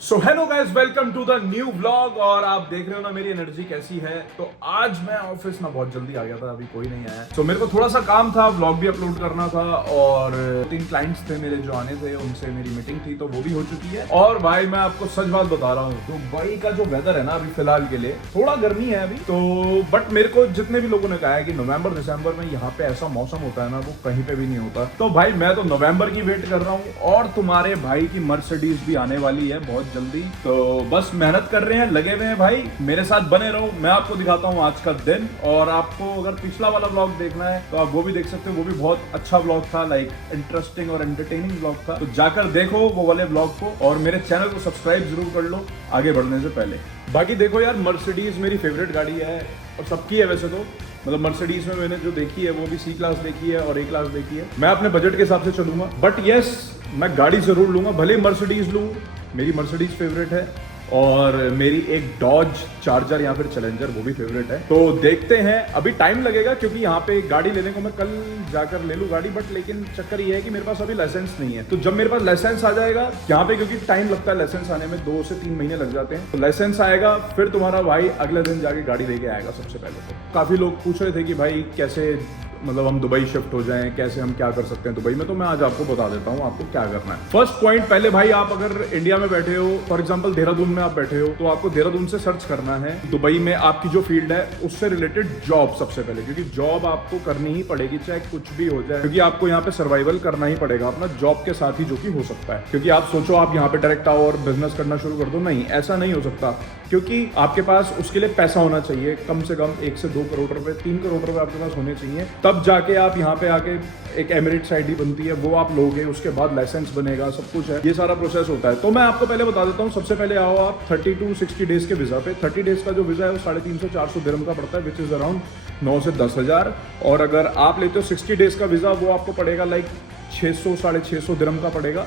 So hello guys, welcome to the new vlog. और आप देख रहे हो ना मेरी एनर्जी कैसी है। तो आज मैं ऑफिस ना बहुत जल्दी आ गया था, अभी कोई नहीं आया। तो मेरे को थोड़ा सा काम था, व्लॉग भी अपलोड करना था और 3 क्लाइंट्स थे मेरे जो आने थे, उनसे मेरी मीटिंग थी तो वो भी हो चुकी है। और भाई मैं आपको सच बात बता रहा हूँ, दुबई का जो वेदर है ना अभी फिलहाल के लिए थोड़ा गर्मी है अभी तो, बट मेरे को जितने भी लोगों ने कहा है कि नवंबर दिसंबर में यहाँ पे ऐसा मौसम होता है ना, वो कहीं पे भी नहीं होता। तो भाई मैं तो नवंबर की वेट कर रहा हूँ और तुम्हारे भाई की मर्सिडीज भी आने वाली है बहुत जल्दी। तो बस मेहनत कर रहे हैं, लगे हुए हैं भाई, मेरे साथ बने रहो। मैं आपको दिखाता हूँ आज का दिन। और आपको अगर पिछला वाला व्लॉग देखना है तो आप वो भी देख सकते हो, वो भी बहुत अच्छा व्लॉग था, लाइक इंटरेस्टिंग और एंटरटेनिंग व्लॉग था। तो जाकर देखो वो वाले व्लॉग को और मेरे चैनल को सब्सक्राइब जरूर कर लो आगे बढ़ने से पहले। बाकी देखो यार, मर्सिडीज मेरी फेवरेट गाड़ी है और सबकी है वैसे तो। मतलब मर्सिडीज में मैंने जो देखी है वो भी सी क्लास देखी है और ए क्लास देखी है। मैं अपने बजट के हिसाब से चलूंगा, बट यस मैं गाड़ी जरूर लूंगा, भले मर्सिडीज लूं। मेरी मर्सिडीज फेवरेट है और मेरी एक डॉज चार्जर या फिर चैलेंजर वो भी फेवरेट है। तो देखते हैं, अभी टाइम लगेगा क्योंकि यहाँ पे गाड़ी लेने को मैं कल जाकर ले लूँ गाड़ी, बट लेकिन चक्कर ये है कि मेरे पास अभी लाइसेंस नहीं है। तो जब मेरे पास लाइसेंस आ जाएगा यहाँ पे, क्योंकि टाइम लगता है लाइसेंस आने में, 2 से 3 महीने लग जाते हैं। तो लाइसेंस आएगा फिर तुम्हारा भाई अगले दिन जाके गाड़ी लेके आएगा। सबसे पहले तो काफी लोग पूछ रहे थे कि भाई कैसे मतलब हम दुबई शिफ्ट हो जाएं, कैसे हम क्या कर सकते हैं दुबई में। तो मैं आज आपको बता देता हूँ आपको क्या करना है। फर्स्ट पॉइंट, पहले भाई आप अगर इंडिया में बैठे हो, फॉर एग्जांपल देहरादून में आप बैठे हो, तो आपको देहरादून से सर्च करना है दुबई में आपकी जो फील्ड है उससे रिलेटेड जॉब सबसे पहले, क्योंकि जॉब आपको करनी ही पड़ेगी चाहे कुछ भी हो जाए, क्योंकि आपको यहाँ पे सर्वाइवल करना ही पड़ेगा अपना जॉब के साथ ही, जो कि हो सकता है। क्योंकि आप सोचो आप यहाँ पे डायरेक्ट आओ और बिजनेस करना शुरू कर दो, नहीं ऐसा नहीं हो सकता। क्योंकि आपके पास उसके लिए पैसा होना चाहिए, कम से कम 1 से 2 करोड़ रुपए, 3 करोड़ रुपए आपके पास होने चाहिए, तब जाके आप यहाँ पे आके एक एमिरेट्स आईडी बनती है वो आप लोगे, उसके बाद लाइसेंस बनेगा, सब कुछ है, ये सारा प्रोसेस होता है। तो मैं आपको पहले बता देता हूँ, सबसे पहले आओ आप 30 to 60 डेज के वीजा पे। 30 डेज का जो वीजा है वो 350-400 दिरहम का पड़ता है, विच इज अराउंड 9 से 10 हज़ार। और अगर आप लेते हो 60 डेज का वीजा, वो आपको पड़ेगा लाइक 600-650 दिरहम का पड़ेगा।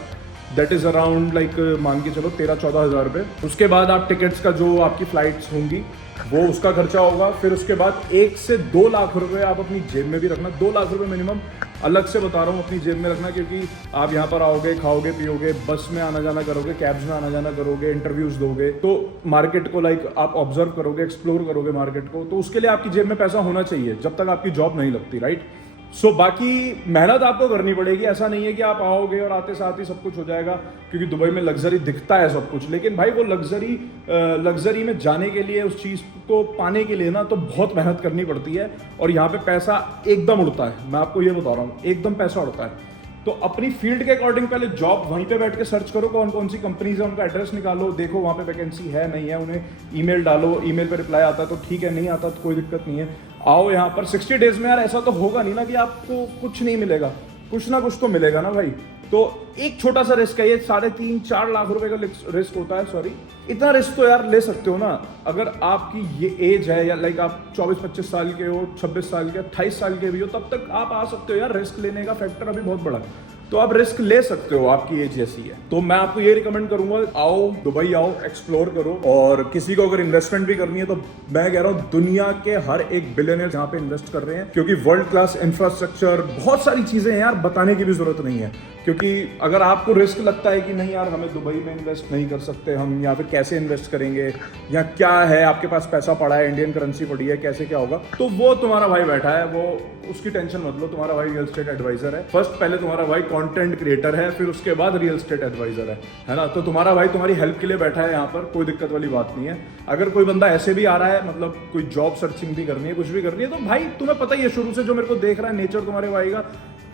दैट इज अराउंड लाइक मान के चलो 13-14 हज़ार रुपये। उसके बाद आप टिकट्स का जो आपकी फ्लाइट्स होंगी वो उसका खर्चा होगा। फिर उसके बाद 1 से 2 लाख रुपए आप अपनी जेब में भी रखना, 2 लाख रुपए मिनिमम, अलग से बता रहा हूँ अपनी जेब में रखना। क्योंकि आप यहाँ पर आओगे, खाओगे पियोगे, बस में आना जाना करोगे, कैब्स में आना जाना करोगे, इंटरव्यूज दोगे, तो मार्केट को लाइक आप ऑब्जर्व करोगे, एक्सप्लोर करोगे मार्केट को, तो उसके लिए आपकी जेब में पैसा होना चाहिए जब तक आपकी जॉब नहीं लगती, राइट। सो बाकी मेहनत आपको करनी पड़ेगी। ऐसा नहीं है कि आप आओगे और आते साथ ही सब कुछ हो जाएगा, क्योंकि दुबई में लग्जरी दिखता है सब कुछ, लेकिन भाई वो लग्जरी में जाने के लिए, उस चीज़ को पाने के लिए ना, तो बहुत मेहनत करनी पड़ती है। और यहाँ पे पैसा एकदम उड़ता है, मैं आपको ये बता रहा हूँ, एकदम पैसा उड़ता है। तो अपनी फील्ड के अकॉर्डिंग पहले जॉब वहीं पे बैठ के सर्च करो, कौन कौन सी कंपनीज है, उनका एड्रेस निकालो, देखो वहाँ पे वैकेंसी है नहीं है, उन्हें ईमेल डालो, ईमेल पे रिप्लाई आता है तो ठीक है, नहीं आता तो कोई दिक्कत नहीं है। आओ यहाँ पर 60 डेज में। यार ऐसा तो होगा नहीं ना कि आपको कुछ नहीं मिलेगा, कुछ ना कुछ तो मिलेगा ना भाई। तो एक छोटा सा रिस्क है ये, 3.5-4 लाख रुपए का रिस्क होता है, सॉरी। इतना रिस्क तो यार ले सकते हो ना, अगर आपकी ये एज है, या लाइक आप 24-25 साल के हो, 26 साल के, 28 साल के भी हो, तब तक आप आ सकते हो यार। रिस्क लेने का फैक्टर अभी बहुत बड़ा है, तो आप रिस्क ले सकते हो, आपकी एज जैसी है। तो मैं आपको ये रिकमेंड करूंगा, आओ दुबई आओ, एक्सप्लोर करो। और किसी को अगर इन्वेस्टमेंट भी करनी है तो मैं कह रहा हूँ दुनिया के हर एक बिलियनर जहाँ पे इन्वेस्ट कर रहे हैं, क्योंकि वर्ल्ड क्लास इंफ्रास्ट्रक्चर, बहुत सारी चीजें हैं यार, बताने की भी जरूरत नहीं है। क्योंकि अगर आपको रिस्क लगता है कि नहीं यार हमें दुबई में इन्वेस्ट नहीं कर सकते हम, या फिर कैसे इन्वेस्ट करेंगे, या क्या है आपके पास पैसा पड़ा है, इंडियन करेंसी पड़ी है, कैसे क्या होगा, तो वो तुम्हारा भाई बैठा है, वो उसकी टेंशन मत लो। तुम्हारा भाई रियल एस्टेट एडवाइजर है। फर्स्ट पहले तुम्हारा भाई कंटेंट क्रिएटर है, फिर उसके बाद रियल एस्टेट एडवाइजर है ना। तो तुम्हारा भाई तुम्हारी हेल्प के लिए बैठा है यहाँ पर, कोई दिक्कत वाली बात नहीं है। अगर कोई बंदा ऐसे भी आ रहा है, मतलब कोई जॉब सर्चिंग भी करनी है, कुछ भी करनी है, तो भाई तुम्हें पता ही है शुरू से, जो मेरे को देख रहा है नेचर तुम्हारे भाई का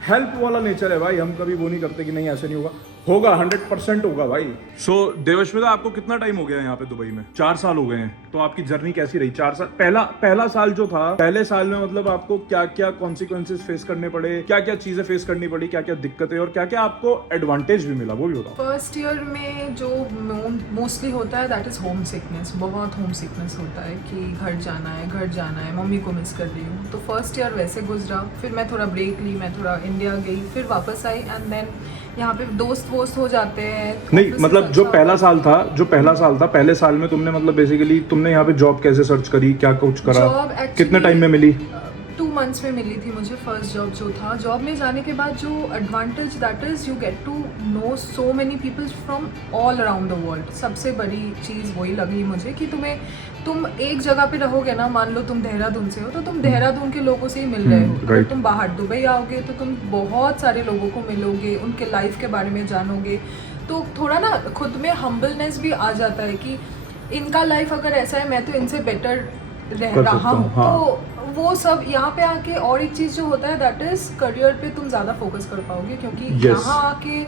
हेल्प वाला नेचर है भाई। हम कभी वो नहीं करते कि नहीं ऐसे नहीं होगा 100% होगा भाई। सो देवश्मिता, आपको कितना टाइम हो गया है यहाँ पे दुबई में? 4 साल हो गए हैं। तो आपकी जर्नी कैसी रही 4 साल? पहला साल जो था, पहले साल में मतलब आपको क्या क्या कॉन्सिक्वेंसेस फेस करने पड़े, क्या क्या चीजें फेस करनी पड़ी, क्या क्या दिक्कतें, और क्या क्या आपको एडवांटेज भी मिला, वो भी बताओ। फर्स्ट ईयर में जो मोस्टली होता है दैट इज होम सिकनेस। बहुत होम सिकनेस होता है कि घर जाना है, मम्मी को मिस कर रही हूँ। तो फर्स्ट ईयर वैसे गुजरा, फिर मैं थोड़ा ब्रेक ली, मैं थोड़ा इंडिया गई, फिर वापस आई, एंड देन यहाँ पे दोस्त वोस्त हो जाते हैं। नहीं मतलब जो पहला साल था, पहले साल में तुमने मतलब बेसिकली तुमने यहाँ पे जॉब कैसे सर्च करी, क्या कुछ करा, कितने टाइम में मिली? 2 months में मिली थी मुझे फर्स्ट जॉब जो था। जॉब में जाने के बाद जो advantage that is you get to know so many peoples from all around the world. सबसे बड़ी चीज़ वही लगी मुझे कि तुम एक जगह पे रहोगे ना, मान लो तुम देहरादून से हो तो तुम देहरादून के लोगों से ही मिल रहे हो। अगर तुम बाहर दुबई आओगे तो तुम बहुत सारे लोगों को मिलोगे, उनके लाइफ के बारे में जानोगे, तो थोड़ा ना खुद में हम्बलनेस भी आ जाता है कि इनका लाइफ अगर ऐसा है मैं तो इनसे बेटर रह रहा हूँ। तो वो सब यहाँ पे आके, और एक चीज़ जो होता है दैट इज करियर पे तुम ज़्यादा फोकस कर पाओगे क्योंकि यहाँ आके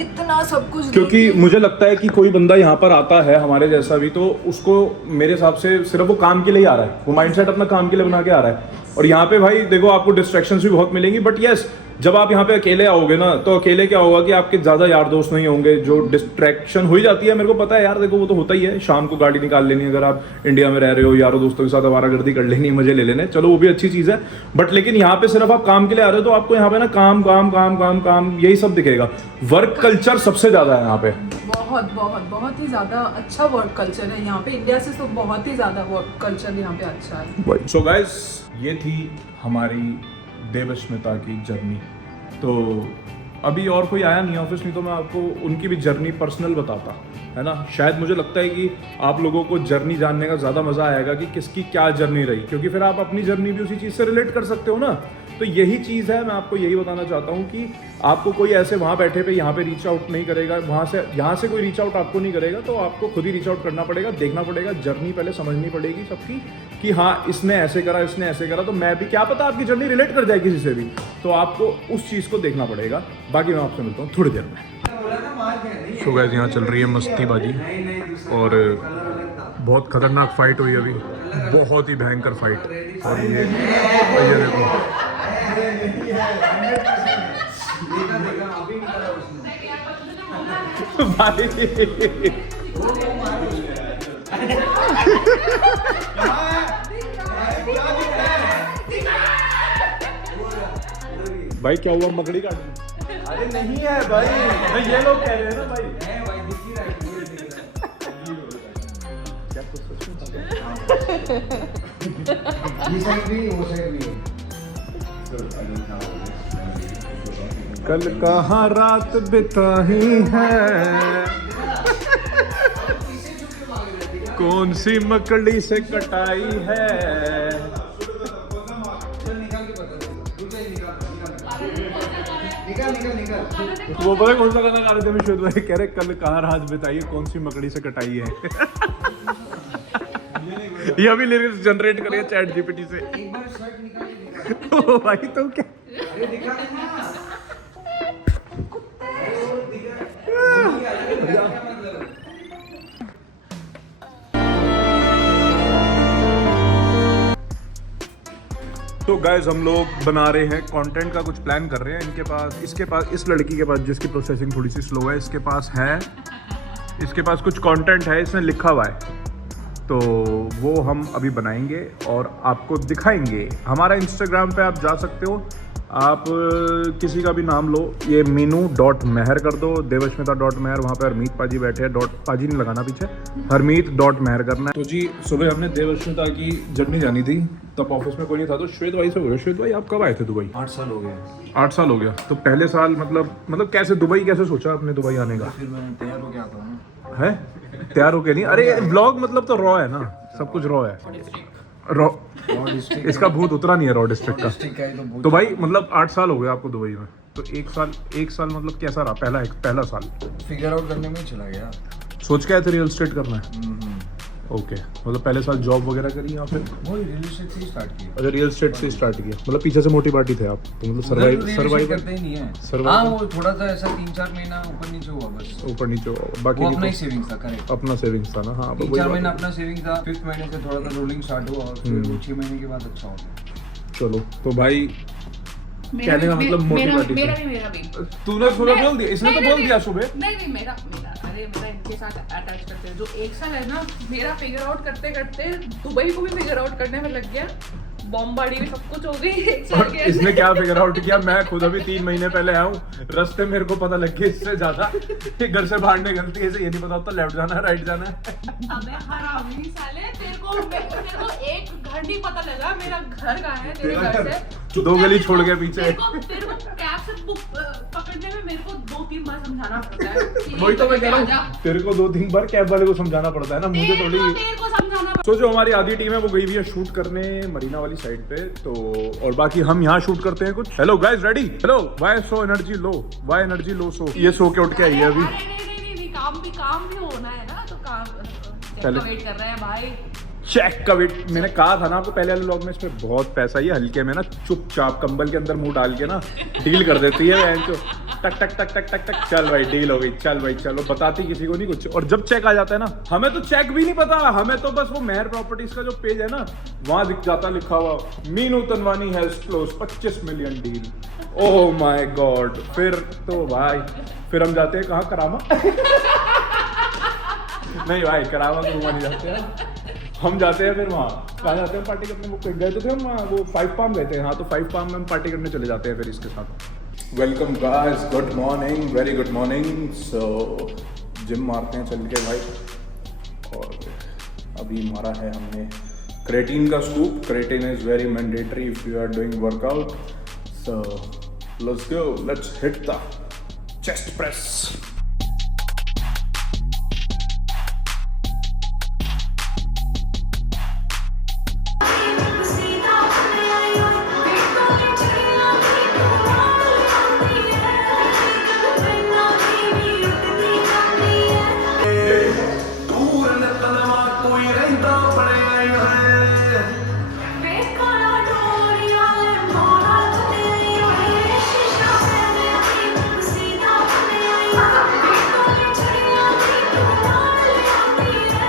इतना सब कुछ, क्योंकि मुझे लगता है कि कोई बंदा यहाँ पर आता है हमारे जैसा भी, तो उसको मेरे हिसाब से सिर्फ वो काम के लिए आ रहा है, वो माइंडसेट अपना काम के लिए बना के आ रहा है। और यहाँ पे भाई देखो आपको डिस्ट्रैक्शंस भी बहुत मिलेंगी, बट यस जब आप यहाँ पे अकेले आओगे ना तो अकेले क्या होगा कि आपके ज्यादा यार दोस्त नहीं होंगे, जो डिस्ट्रैक्शन हो ही जाती है, मेरे को पता है यार, देखो वो तो होता ही है। शाम को गाड़ी निकाल लेनी अगर आप इंडिया में रह रहे हो, यारों दोस्तों के साथ आवारागर्दी कर लेनी, मजे ले लेने, चलो वो भी अच्छी चीज है। बट लेकिन यहाँ पे सिर्फ आप काम के लिए आ रहे हो तो आपको यहाँ पे ना काम काम काम काम काम यही सब दिखेगा। वर्क कल्चर सबसे ज्यादा है यहाँ पे, बहुत बहुत बहुत ही ज्यादा अच्छा वर्क कल्चर है यहाँ पे। इंडिया से तो बहुत ही ज्यादा वर्क कल्चर यहाँ पे अच्छा है। सो गाइस ये थी हमारी देवस्मिता की जर्नी। तो अभी और कोई आया नहीं ऑफिस, नहीं तो मैं आपको उनकी भी जर्नी पर्सनल बताता, है ना। शायद मुझे लगता है कि आप लोगों को जर्नी जानने का ज़्यादा मज़ा आएगा कि किसकी क्या जर्नी रही, क्योंकि फिर आप अपनी जर्नी भी उसी चीज़ से रिलेट कर सकते हो ना। तो यही चीज़ है, मैं आपको यही बताना चाहता हूँ कि आपको कोई ऐसे वहाँ बैठे पे यहाँ पे रीच आउट नहीं करेगा, यहाँ से कोई रीच आउट आपको नहीं करेगा, तो आपको खुद ही रीच आउट करना पड़ेगा, देखना पड़ेगा, जर्नी पहले समझनी पड़ेगी सबकी कि हाँ इसने ऐसे करा, इसने ऐसे करा, तो मैं भी, क्या पता आपकी जर्नी रिलेट कर जाए किसी से भी, तो आपको उस चीज़ को देखना पड़ेगा। बाकी मैं आपसे मिलता हूँ थोड़ी देर में। सो गाइस यहाँ चल रही है मस्तीबाजी और बहुत खतरनाक फाइट हुई अभी, बहुत ही भयंकर फाइट। और ये देखो भाई क्या हुआ, मकड़ी काट? अरे नहीं है भाई, ये लोग कह रहे हैं ना भाई। कल कहाँ रात बिताई है, कौन सी मकड़ी से कटाई है। वो पता कौन सा गाना गा रहे थे विश्वेश भाई, कह रहे कल कहाँ रात बिताई है, कौन सी मकड़ी से कटाई है। ये अभी लिरिक्स जनरेट करिए चैट जीपीटी से। ओ भाई तो क्या, तो गाइज हम लोग बना रहे हैं कंटेंट का, कुछ प्लान कर रहे हैं। इनके पास, इसके पास, इस लड़की के पास जिसकी प्रोसेसिंग थोड़ी सी स्लो है, इसके पास कुछ कंटेंट है, इसने लिखा हुआ है, तो वो हम अभी बनाएंगे और आपको दिखाएंगे। हमारा इंस्टाग्राम पे आप जा सकते हो, आप किसी का भी नाम लो, ये मीनू.मेहर कर दो, देवस्मिता.मेहर, वहाँ पे हरमीत पाजी बैठे हैं, पाजी नहीं लगाना पीछे, हरमीत.मेहर करना है। तो जी सुबह हमने देवस्मिता की जर्नी जानी थी, तब ऑफिस में कोई नहीं था, तो श्वेत भाई से बोले, श्वेत भाई आप कब आए थे दुबई? 8 साल हो गए। 8 साल हो गया। तो पहले साल मतलब कैसे दुबई, कैसे सोचा आपने दुबई आने का? फिर मैं तैयार हो गया था ना। है तैयार होके नहीं, अरे ब्लॉग मतलब तो रॉ है ना, सब कुछ रॉ है, रॉ इसका भूत उतरा नहीं है रॉ डिस्ट्रिक्ट का। तो भाई मतलब 8 साल हो गए आपको दुबई में, तो एक साल मतलब कैसा रहा पहला साल? फिगर आउट करने में चला गया। सोच के आए थे रियल एस्टेट करना है? ओके, मतलब पहले साल जॉब वगैरह करी या फिर वो रियल एस्टेट से स्टार्ट किया? अच्छा, रियल एस्टेट से स्टार्ट किया, मतलब पीछे से मोटी पार्टी थे आप, तो मतलब सर्वाइव करते ही नहीं है। Survival? हाँ, वो थोड़ा सा ऐसा 3-4 महीना ऊपर नीचे हुआ बस, ऊपर नीचे हुआ, बाकी वो अपना ही सेविंग्स था। करेक्ट, अपना सेविंग्स था ना। हाँ, 3-4 महीना अपना सेविंग था, 5th महीने से थोड़ा सा रोलिंग स्टार्ट हुआ और फिर 6 महीने के बाद अच्छा हो गया। चलो, तो भाई कहने का मतलब मोटी पार्टी मेरा भी तूने सुबह बोल दिया, इसने तो बोल दिया सुबह। नहीं मेरा अरे मेरा इनके साथ अटैच करते हैं जो 1 साल है ना, मेरा फिगर आउट करते करते दुबई को भी फिगर आउट करने में लग गया। बॉम्ब बाड़ी भी सब कुछ हो गई एक और साथ के इसने क्या फिगर आउट किया, मैं खुद अभी 3 महीने पहले आया हूँ, रास्ते मेरे को पता लग गया इससे ज्यादा कि घर से बाहर निकलती है ये नहीं पता होता लेफ्ट जाना है राइट जाना है। अबे हरामी साले, तेरे को एक घर नहीं पता लगा मेरा घर कहाँ है तेरे घर से। 2 गली छोड़ के पीछे। तेरे को कैब से बुक पकड़ने में मेरे को 2-3 बार समझाना पड़ता है कि वही तो मैं कह रहा आजा। हूँ, तेरे को 2-3 बार कैब वाले को समझाना पड़ता है ना, मुझे थोड़ी। तेरे को समझाना पड़ता तो जो हमारी आधी टीम है वो गई हुई है शूट करने मरीना वाली साइड पे, तो और बाकी हम यहाँ शूट करते हैं कुछ। Hello guys ready? Hello why so energy low, why energy low? So ये सो के उठ के आई है अभी। नहीं, काम भी होना है ना, तो काम पहले वेट कर रहे हैं भाई। चेक का वेट, मैंने कहा था ना आपको पहले वाले व्लॉग में, इसमें बहुत पैसा ही है, हल्के में ना चुपचाप कंबल के अंदर मुंह डाल के ना डील कर देती है बहन को, टक टक टक टक टक टक, चल भाई डील हो गई, चल भाई चलो, बताती किसी को नहीं कुछ। और जब चेक आ जाता है ना, हमें तो चेक भी नहीं पता, हमें तो बस वो मेहर प्रॉपर्टीज का जो पेज है ना वहां दिख जाता लिखा हुआ Meenu Tanwani has close 25 million deal. Oh my God, फिर तो भाई फिर हम जाते हैं कहाँ, करामा? नहीं भाई करामा तो वहाँ नहीं जाते हैं, हम जाते हैं फिर वहाँ कहाँ जाते हैं पार्टी करने। वो गए तो थे हम वो 5 पाम गए थे, हाँ तो 5 पाम में हम पार्टी करने चले जाते हैं फिर इसके साथ। Welcome guys, good morning, very good morning. So gym मारते हैं चल के भाई, और अभी मारा है हमने क्रेटीन का scoop. Creatine is very mandatory if you are doing workout, so let's go, let's hit the chest press.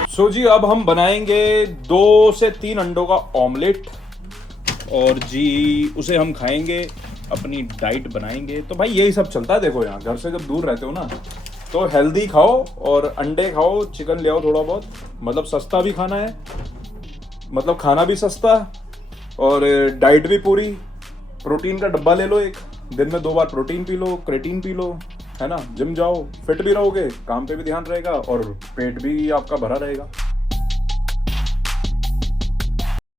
So जी अब हम बनाएंगे 2 से 3 अंडों का ऑमलेट, और जी उसे हम खाएंगे, अपनी डाइट बनाएंगे। तो भाई यही सब चलता है, देखो यहाँ घर से जब दूर रहते हो ना तो हेल्दी खाओ और अंडे खाओ, चिकन ले आओ थोड़ा बहुत, मतलब सस्ता भी खाना है, मतलब खाना भी सस्ता और डाइट भी पूरी। प्रोटीन का डब्बा ले लो एक, दिन में 2 बार protein P low, creatine P low, है ना, जिम जाओ, फिट भी रहोगे, काम पे भी ध्यान रहेगा और पेट भी आपका भरा रहेगा।